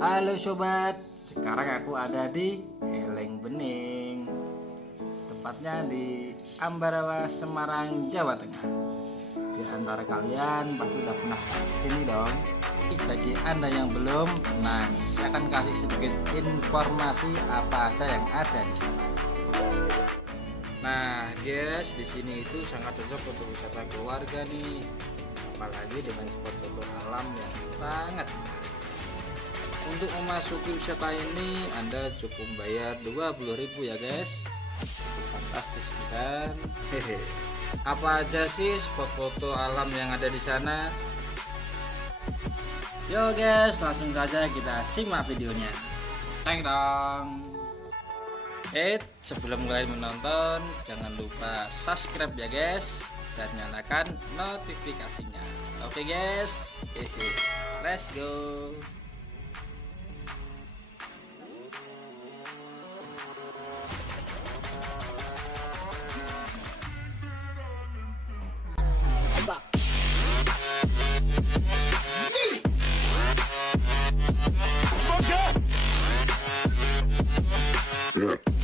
Halo sobat, sekarang aku ada di Eling Bening. Tepatnya di Ambarawa, Semarang, Jawa Tengah. Di antara kalian pasti udah pernah ke sini dong. Bagi Anda yang belum, tenang, saya akan kasih sedikit informasi apa aja yang ada di sana. Nah, guys, di sini itu sangat cocok untuk wisata keluarga nih. Apalagi dengan spot foto alam yang sangat menarik. Untuk memasuki wisata ini Anda cukup bayar 20.000 ya guys. Fantastis kan? Hehe. Apa aja sih spot foto alam yang ada di sana? Yo guys, langsung saja kita simak videonya. Teng dong. Sebelum mulai menonton jangan lupa subscribe ya guys dan nyalakan notifikasinya. Oke guys, let's go. Yeah.